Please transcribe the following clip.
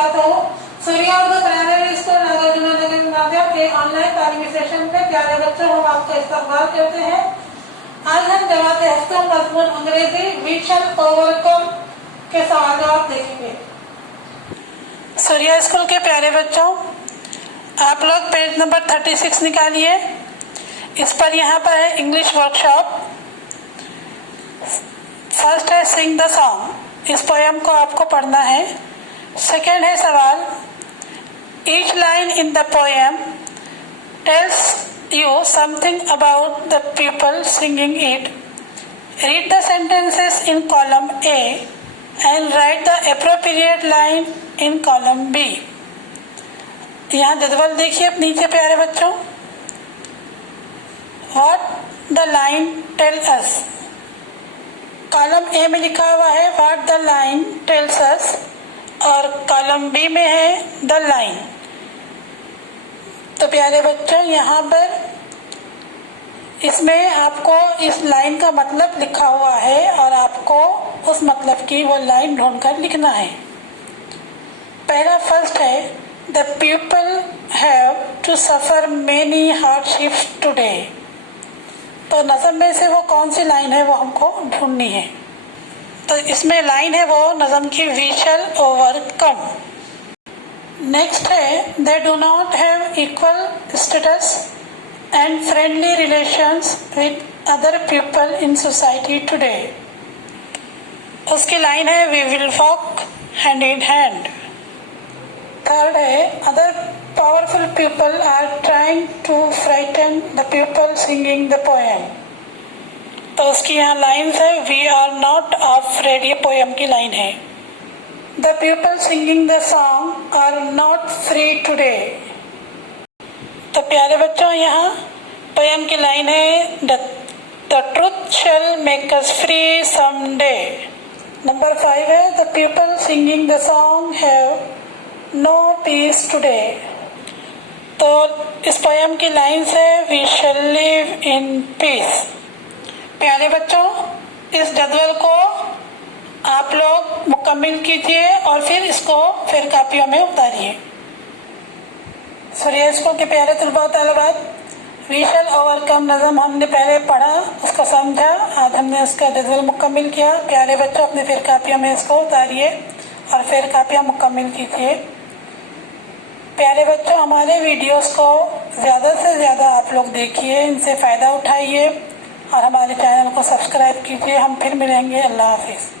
बुलाता हूँ Surya Urdu primary school Nagarjuna नगर के ऑनलाइन तालीमी सेशन में। प्यारे बच्चों, हम आपका इस्तकबाल करते हैं। आज हम जमात हफ्ता मजमून अंग्रेजी वी शैल ओवरकम के सवाल जवाब देखेंगे। सूर्या स्कूल के प्यारे बच्चों, आप लोग पेज नंबर 36 निकालिए। इस पर यहाँ पर है इंग्लिश वर्कशॉप। फर्स्ट है सिंग द सॉन्ग। इस पोयम को आपको पढ़ना है। सेकेंड है सवाल, each line in the poem tells you something about the people singing it. Read the sentences in column A and write the appropriate line in column B. यहाँ जदवल देखिए नीचे प्यारे बच्चों। What the line tell us. Column A में लिखा हुआ है What the line tells us और कॉलम B में है The line। तो प्यारे बच्चों, यहाँ पर इसमें आपको इस लाइन का मतलब लिखा हुआ है और आपको उस मतलब की वो लाइन ढूंढकर लिखना है। पहला फर्स्ट है the people have to suffer many hardships today. तो नज़म में से वो कौन सी लाइन है वो हमको ढूंढनी है। तो इसमें लाइन है वो नज़म की वी शैल ओवरकम। नेक्स्ट है they do not have equal status and friendly relations with other people in society today. उसकी लाइन है we will walk hand in hand. Third है other powerful people are trying to frighten the people singing the poem. तो उसकी यहाँ line है we are not afraid. ये poem की लाइन है। The people singing the song are not free today. तो प्यारे बच्चों, यहाँ पोयम की लाइन है The truth shall make us free someday. Number 5 है The people singing the song have no peace today. तो इस पोयम की लाइन है We shall live in peace. प्यारे बच्चों, इस जदवल को आप लोग मुकम्मिल कीजिए और फिर इसको फिर कापियों में उतारिए। सूर्या स्कूल के प्यारे तलबा और तालिबात, वी शैल ओवरकम नज़म हमने पहले पढ़ा, उसको समझा। आज हमने उसका जदवल मुकम्मिल किया। प्यारे बच्चों, अपने फिर कापियों में इसको उतारिए और फिर कापियाँ मुकम्मिल कीजिए। प्यारे बच्चों, हमारे वीडियोस को ज़्यादा से ज़्यादा आप लोग देखिए, इनसे फ़ायदा उठाइए और हमारे चैनल को सब्सक्राइब कीजिए। हम फिर मिलेंगे। अल्लाह हाफिज़।